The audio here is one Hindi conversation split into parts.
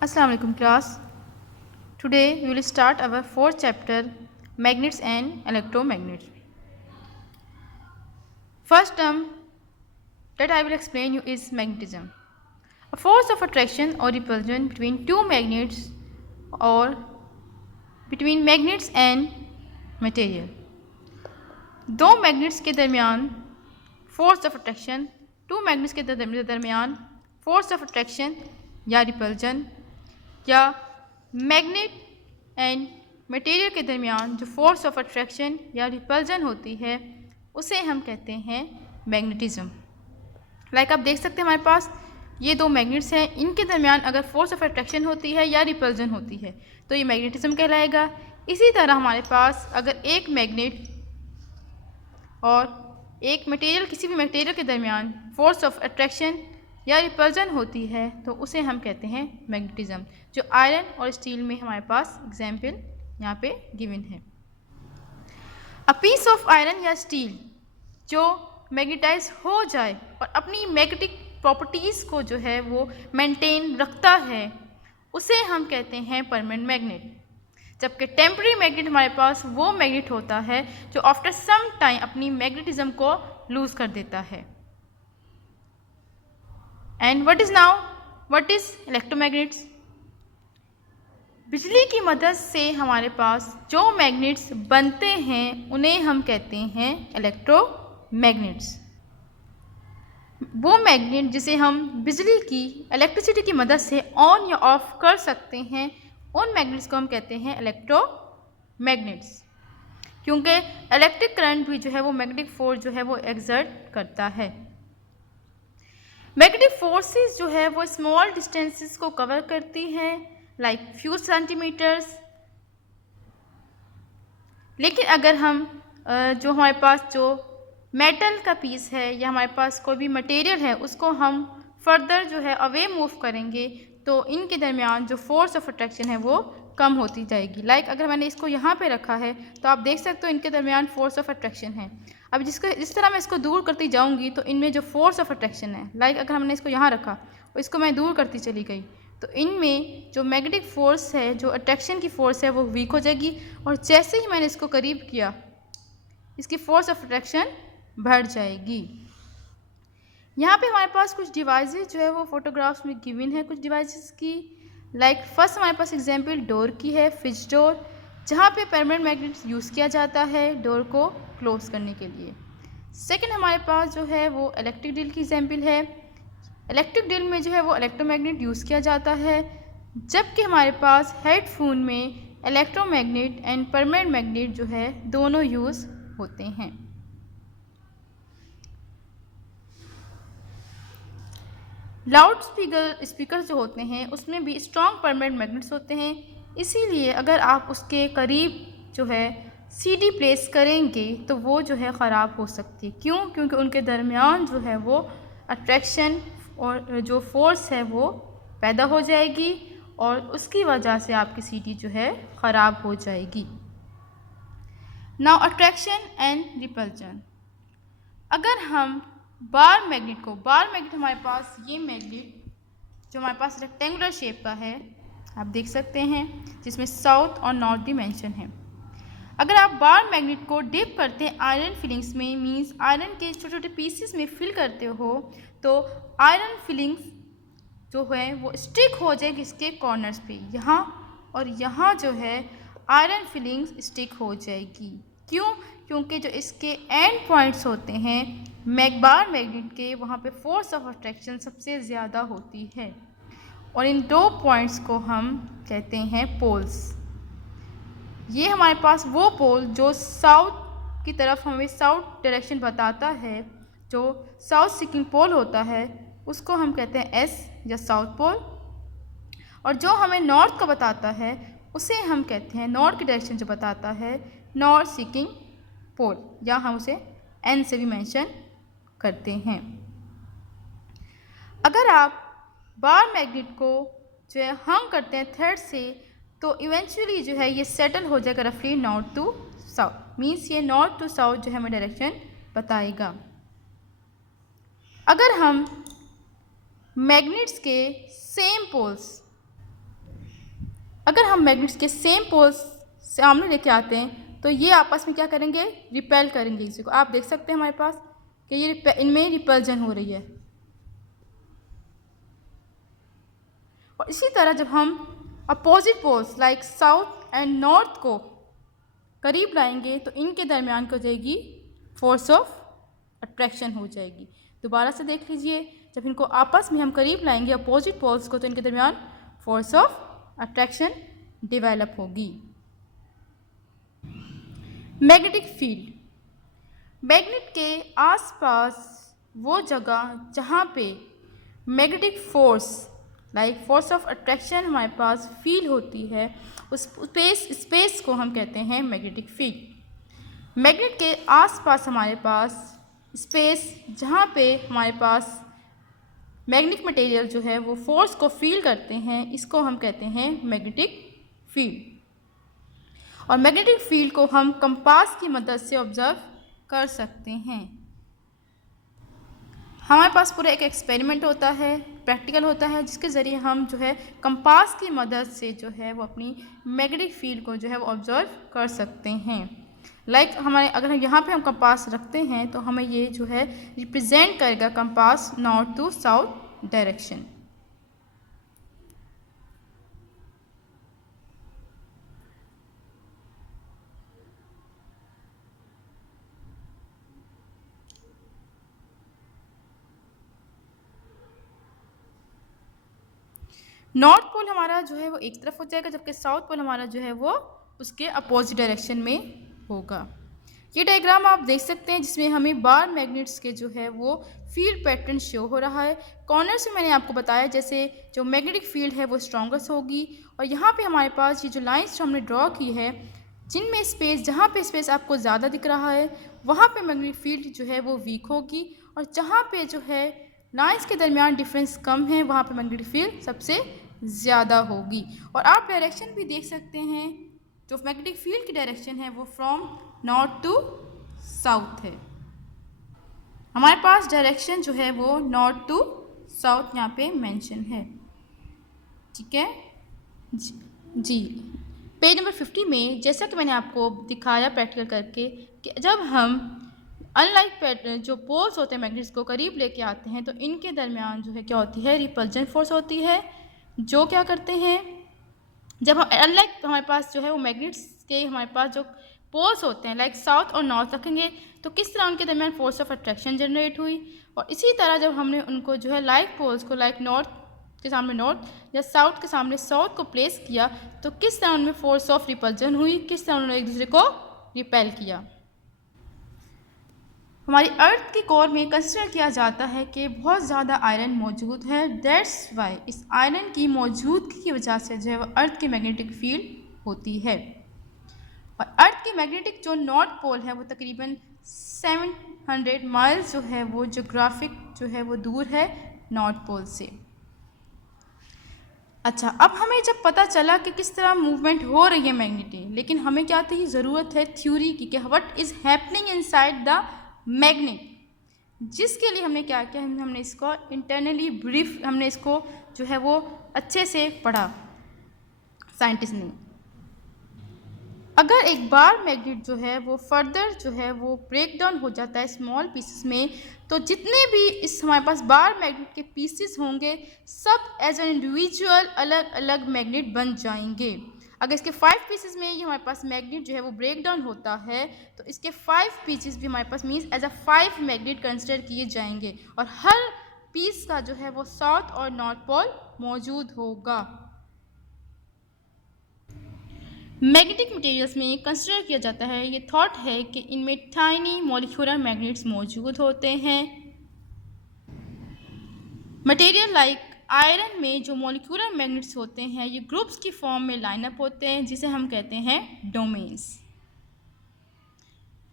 Assalamu alaikum class. Today we will start our fourth chapter, magnets and electromagnets. First term that I will explain you is magnetism. A force of attraction or repulsion between two magnets or between magnets and material. दो मैग्नेट्स के दरमियान force of attraction, two magnets के दरमियान फोर्स ऑफ अट्रैक्शन या रिपल्जन, या मैग्नेट एंड मटेरियल के दरमियान जो फोर्स ऑफ अट्रैक्शन या रिपल्जन होती है उसे हम कहते हैं मैग्नेटिज्म। लाइक आप देख सकते हैं हमारे पास ये दो मैग्नेट्स हैं, इनके दरमियान अगर फोर्स ऑफ अट्रैक्शन होती है या रिपल्जन होती है तो ये मैग्नेटिज्म कहलाएगा। इसी तरह हमारे पास अगर एक मैग्नेट और एक मटेरियल, किसी भी मटेरियल के दरमियान फोर्स ऑफ अट्रैक्शन या रिपल्जन होती है तो उसे हम कहते हैं मैग्नेटिज्म, जो आयरन और स्टील में हमारे पास एग्जाम्पल यहाँ पे गिवन है। अ पीस ऑफ आयरन या स्टील जो मैग्नेटाइज हो जाए और अपनी मैग्नेटिक प्रॉपर्टीज़ को जो है वो मेंटेन रखता है उसे हम कहते हैं परमानेंट मैग्नेट। जबकि टेम्पररी मैग्नेट हमारे पास वो मैग्नेट होता है जो आफ्टर सम टाइम अपनी मैग्नेटिज्म को लूज कर देता है। And what is electromagnets? बिजली की मदद से हमारे पास जो मैग्नेट्स बनते हैं उन्हें हम कहते हैं इलेक्ट्रोमैग्नेट्स। वो मैग्नेट जिसे हम बिजली की इलेक्ट्रिसिटी की मदद से ऑन या ऑफ कर सकते हैं उन मैग्नेट्स को हम कहते हैं इलेक्ट्रोमैग्नेट्स, क्योंकि इलेक्ट्रिक करंट भी जो है वो मैग्नेटिक फोर्स जो है वो एक्सर्ट करता है। मैग्नेटिक फोर्सेस जो है वो स्मॉल डिस्टेंसेस को कवर करती हैं, लाइक फ्यू सेंटीमीटर्स। लेकिन अगर हम जो हमारे पास जो मेटल का पीस है या हमारे पास कोई भी मटेरियल है उसको हम फर्दर जो है अवे मूव करेंगे तो इनके दरमियान जो फोर्स ऑफ अट्रैक्शन है वो कम होती जाएगी। लाइक अगर मैंने इसको यहाँ पे रखा है तो आप देख सकते हो इनके दरमियान फोर्स ऑफ अट्रैक्शन है। अब जिस तरह मैं इसको दूर करती जाऊँगी तो इनमें जो फोर्स ऑफ अट्रैक्शन है, लाइक अगर हमने इसको यहाँ रखा और इसको मैं दूर करती चली गई तो इनमें जो मैग्नेटिक फोर्स है, जो अट्रैक्शन की फोर्स है वो वीक हो जाएगी, और जैसे ही मैंने इसको करीब किया इसकी फोर्स ऑफ अट्रैक्शन बढ़ जाएगी। यहाँ पे हमारे पास कुछ डिवाइसेस जो है वो फोटोग्राफ्स में गिवन है कुछ डिवाइसेस की। लाइक फर्स्ट हमारे पास एग्जांपल डोर की है, फ्रिज डोर, जहाँ पे परमानेंट मैग्नेट यूज़ किया जाता है डोर को क्लोज करने के लिए। सेकंड हमारे पास जो है वो इलेक्ट्रिक ड्रिल की एग्जांपल है। इलेक्ट्रिक ड्रिल में जो है वो इलेक्ट्रोमैग्नेट यूज़ किया जाता है, जबकि हमारे पास हेडफोन में इलेक्ट्रोमैग्नेट एंड परमानेंट मैग्नेट जो है दोनों यूज़ होते हैं। लाउड स्पीकर जो होते हैं उसमें भी स्ट्रॉन्ग परमानेंट मैग्नेट्स होते हैं, इसीलिए अगर आप उसके करीब जो है सीडी प्लेस करेंगे तो वो जो है ख़राब हो सकती है। क्यों? क्योंकि उनके दरमियान जो है वो अट्रैक्शन और जो फोर्स है वो पैदा हो जाएगी और उसकी वजह से आपकी सीडी जो है ख़राब हो जाएगी। Now attraction and repulsion. अगर हम बार मैग्नेट हमारे पास ये मैग्नेट जो हमारे पास रेक्टेंगुलर शेप का है आप देख सकते हैं, जिसमें साउथ और नॉर्थ भी मेंशन है। अगर आप बार मैग्नेट को डिप करते हैं आयरन फिलिंग्स में, मींस आयरन के छोटे छोटे पीसेस में फिल करते हो, तो आयरन फिलिंग्स जो है वो स्टिक हो जाएगी इसके कॉर्नर्स पे, यहाँ और यहाँ जो है आयरन फिलिंग्स स्टिक हो जाएगी। क्यों? क्योंकि जो इसके एंड पॉइंट्स होते हैं बार मैग्नेट के, वहाँ पे फोर्स ऑफ अट्रैक्शन सबसे ज़्यादा होती है, और इन दो पॉइंट्स को हम कहते हैं पोल्स। ये हमारे पास वो पोल जो साउथ की तरफ हमें साउथ डायरेक्शन बताता है, जो साउथ सीकिंग पोल होता है उसको हम कहते हैं एस या साउथ पोल, और जो हमें नॉर्थ का बताता है उसे हम कहते हैं, नॉर्थ की डायरेक्शन जो बताता है, नॉर्थ सीकिंग पोल, या हम उसे एन से भी मेंशन करते हैं। अगर आप बार मैग्नेट को जो है हंग करते हैं थ्रेड से तो इवेंचुअली जो है ये सेटल हो जाएगा रफली नॉर्थ टू साउथ, मीन्स ये नॉर्थ टू साउथ जो है हमें डायरेक्शन बताएगा। अगर हम मैग्नेट्स के सेम पोल्स अगर हम मैग्नेट्स के सेम पोल्स सामने लेके आते हैं तो ये आपस में क्या करेंगे, रिपेल करेंगे इसी को। आप देख सकते हैं हमारे पास कि ये इनमें रिपल्जन हो रही है। और इसी तरह जब हम opposite poles like south and north को करीब लाएंगे तो इनके दरमियान क्या हो जाएगी, फोर्स ऑफ अट्रैक्शन हो जाएगी। दोबारा से देख लीजिए, जब इनको आपस में हम करीब लाएंगे अपोजिट पोल्स को तो इनके दरमियान फोर्स ऑफ अट्रैक्शन डेवलप होगी। मैग्नेटिक फील्ड, मैग्नेट के आसपास वो जगह जहाँ पे magnetic force like force of attraction हमारे पास फील होती है, उस स्पेस को हम कहते हैं मैग्नेटिक फील्ड। मैग्नेट के आसपास हमारे पास स्पेस जहाँ पे हमारे पास मैग्नेटिक मटेरियल जो है वो फोर्स को फील करते हैं, इसको हम कहते हैं मैग्नेटिक फील्ड। और मैग्नेटिक फील्ड को हम कंपास की मदद से ऑब्जर्व कर सकते हैं। हमारे पास पूरा एक एक्सपेरिमेंट होता है, प्रैक्टिकल होता है, जिसके ज़रिए हम जो है कंपास की मदद से जो है वो अपनी मैग्नेटिक फील्ड को जो है वो ऑब्जर्व कर सकते हैं। लाइक हमारे अगर यहाँ पे हम कंपास रखते हैं तो हमें ये जो है रिप्रेजेंट करेगा compass north to south direction. North pole हमारा जो है वो एक तरफ हो जाएगा, जबकि साउथ पोल हमारा जो है वो उसके अपोजिट डायरेक्शन में होगा। ये डायग्राम आप देख सकते हैं जिसमें हमें बार मैग्नेट्स के जो है वो फील्ड पैटर्न शो हो रहा है। कॉर्नर से मैंने आपको बताया जैसे जो मैग्नेटिक फील्ड है वो स्ट्रॉन्गेस्ट होगी, और यहाँ पे हमारे पास ये जो लाइंस जो हमने ड्रॉ की है जिनमें स्पेस जहाँ पे स्पेस आपको ज़्यादा दिख रहा है वहाँ पे मैग्नेटिक फील्ड जो है वो वीक होगी, और जहाँ पे जो है लाइंस के दरमियान डिफरेंस कम है वहाँ पे मैग्नेटिक फील्ड सबसे ज़्यादा होगी। और आप डायरेक्शन भी देख सकते हैं, जो मैग्नेटिक फील्ड की डायरेक्शन है वो फ्रॉम नॉर्थ टू साउथ है। हमारे पास डायरेक्शन जो है वो नॉर्थ टू साउथ यहाँ पे मेंशन है, ठीक है जी। पेज नंबर 50 में जैसा कि मैंने आपको दिखाया प्रैक्टिकल करके कि जब हम अनलाइक पैटर्न जो पोल्स होते हैं मैग्नेट्स को करीब लेके आते हैं तो इनके दरमियान जो है क्या होती है, रिपल्जन फोर्स होती है, जो क्या करते हैं जब हम अनलाइक हमारे पास जो है वो मैग्नेट्स के हमारे पास जो पोल्स होते हैं लाइक साउथ और नॉर्थ रखेंगे तो किस तरह उनके दरमियान फोर्स ऑफ अट्रैक्शन जनरेट हुई। और इसी तरह जब हमने उनको जो है लाइक पोल्स को लाइक नॉर्थ के सामने नॉर्थ या साउथ के सामने साउथ को प्लेस किया तो किस तरह उनमें फोर्स ऑफ रिपल्जन हुई, किस तरह उन्होंने एक दूसरे को रिपेल किया। हमारी अर्थ की कोर में कंसिडर किया जाता है कि बहुत ज़्यादा आयरन मौजूद है, दैट्स वाई इस आयरन की मौजूदगी की वजह से जो है वो अर्थ की मैग्नेटिक फील्ड होती है। और अर्थ की मैग्नेटिक जो नॉर्थ पोल है वो तकरीबन 700 माइल्स जो है वो जोग्राफिक जो है वो दूर है नॉर्थ पोल से। अच्छा, अब हमें जब पता चला कि किस तरह मूवमेंट हो रही है मैग्नेटिक, लेकिन हमें क्या थी, ज़रूरत है थ्योरी की कि what is happening inside the magnet, जिसके लिए हमने क्या किया, हमने इसको इंटरनली ब्रीफ हमने इसको जो है वो अच्छे से पढ़ा साइंटिस्ट ने। अगर एक बार मैग्नेट जो है वो फर्दर जो है वो ब्रेक डाउन हो जाता है स्मॉल पीसेस में, तो जितने भी इस हमारे पास बार मैग्नेट के पीसेस होंगे सब एज एन इंडिविजुअल अलग अलग मैग्नेट बन जाएंगे। अगर इसके 5 पीसेस में ये हमारे पास मैग्नेट जो है वो ब्रेक डाउन होता है तो इसके 5 पीसेस भी हमारे पास means as a 5 magnet consider किए जाएंगे, और हर पीस का जो है वो साउथ और नॉर्थ पोल मौजूद होगा। मैग्नेटिक मटेरियल्स में कंसिडर किया जाता है, ये थॉट है कि इनमें टाइनी मॉलिक्यूलर मैग्नेट्स मौजूद होते हैं। मटेरियल लाइक आयरन में जो मॉलिक्यूलर मैग्नेट्स होते हैं ये ग्रुप्स की फॉर्म में लाइनअप होते हैं जिसे हम कहते हैं डोमेन्स।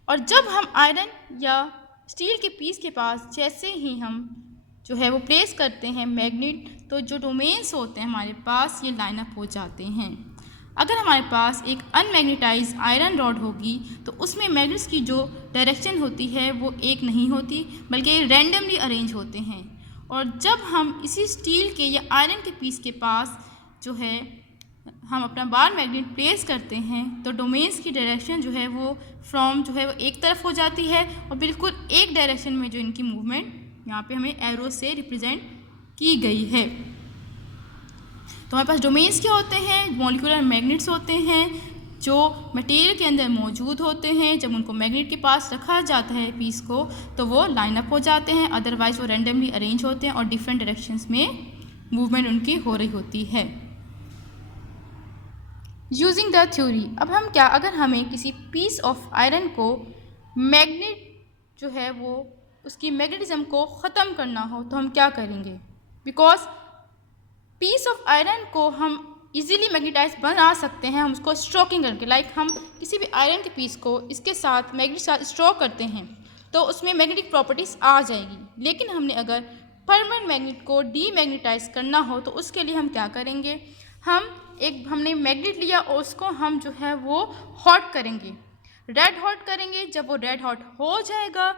और जब हम आयरन या स्टील के पीस के पास जैसे ही हम जो है वो प्लेस करते हैं मैग्नेट, तो जो डोमेन्स होते हैं हमारे पास ये लाइनअप हो जाते हैं। अगर हमारे पास एक अनमैग्नेटाइज आयरन रॉड होगी तो उसमें मैग्नेट्स की जो डायरेक्शन होती है वो एक नहीं होती बल्कि रैंडमली अरेंज होते हैं। और जब हम इसी स्टील के या आयरन के पीस के पास जो है हम अपना बार मैग्नेट प्लेस करते हैं तो डोमेन्स की डायरेक्शन जो है वो फ्रॉम जो है वो एक तरफ हो जाती है और बिल्कुल एक डायरेक्शन में जो इनकी मूवमेंट यहाँ पे हमें एरो से रिप्रेजेंट की गई है। तो हमारे पास डोमेन्स क्या होते हैं? मॉलिक्यूलर मैग्नेट्स होते हैं जो मटेरियल के अंदर मौजूद होते हैं। जब उनको मैग्नेट के पास रखा जाता है पीस को तो वो लाइन अप हो जाते हैं, अदरवाइज वो रैंडमली अरेंज होते हैं और डिफरेंट डायरेक्शंस में मूवमेंट उनकी हो रही होती है। यूजिंग द थ्योरी, अब हम क्या, अगर हमें किसी पीस ऑफ आयरन को मैग्नेट जो है वो उसकी मैग्नेटिज्म को ख़त्म करना हो तो हम क्या करेंगे? बिकॉज पीस ऑफ आयरन को हम इजीली मैग्नेटाइज बना सकते हैं हम उसको स्ट्रोकिंग करके। लाइक हम किसी भी आयरन के पीस को इसके साथ मैग्नेट साथ स्ट्रोक करते हैं तो उसमें मैग्नेटिक प्रॉपर्टीज़ आ जाएगी। लेकिन हमने अगर परमानेंट मैग्नेट को डीमैग्नेटाइज करना हो तो उसके लिए हम क्या करेंगे? हमने मैग्नेट लिया और उसको हम जो है वो हॉट करेंगे, रेड हॉट करेंगे। जब वो रेड हॉट हो जाएगा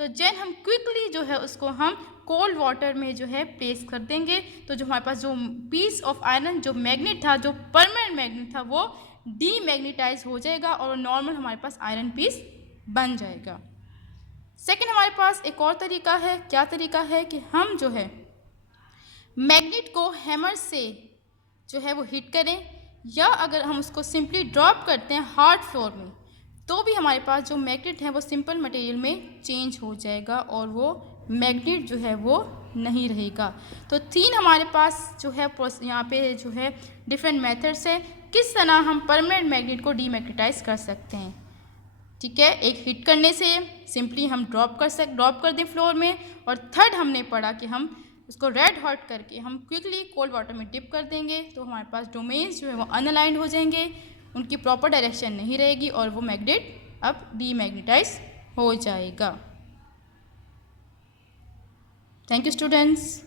तो जेन हम क्विकली जो है उसको हम कोल्ड वाटर में जो है प्लेस कर देंगे। तो जो हमारे पास जो पीस ऑफ आयरन जो मैग्नेट था, जो परमानेंट मैग्नेट था, वो डीमैग्नेटाइज हो जाएगा और नॉर्मल हमारे पास आयरन पीस बन जाएगा। सेकेंड हमारे पास एक और तरीका है। क्या तरीका है कि हम जो है मैग्नेट को हैमर से जो है वो हिट करें, या अगर हम उसको सिंपली ड्रॉप करते हैं हार्ड फ्लोर में तो भी हमारे पास जो मैग्नेट है वो सिंपल मटेरियल में चेंज हो जाएगा और वो मैग्नेट जो है वो नहीं रहेगा। तो तीन हमारे पास जो है यहाँ पे जो है डिफरेंट मेथड्स है किस तरह हम परमानेंट मैग्नेट को डीमैग्नेटाइज कर सकते हैं। ठीक है, एक हिट करने से सिंपली हम ड्रॉप कर दें फ्लोर में, और थर्ड हमने पढ़ा कि हम उसको रेड हॉट करके हम क्विकली कोल्ड वाटर में डिप कर देंगे तो हमारे पास डोमेन्स जो है वो अनअलाइंड हो जाएंगे, उनकी प्रॉपर डायरेक्शन नहीं रहेगी और वो मैग्नेट अब डीमैग्नेटाइज हो जाएगा। Thank you students.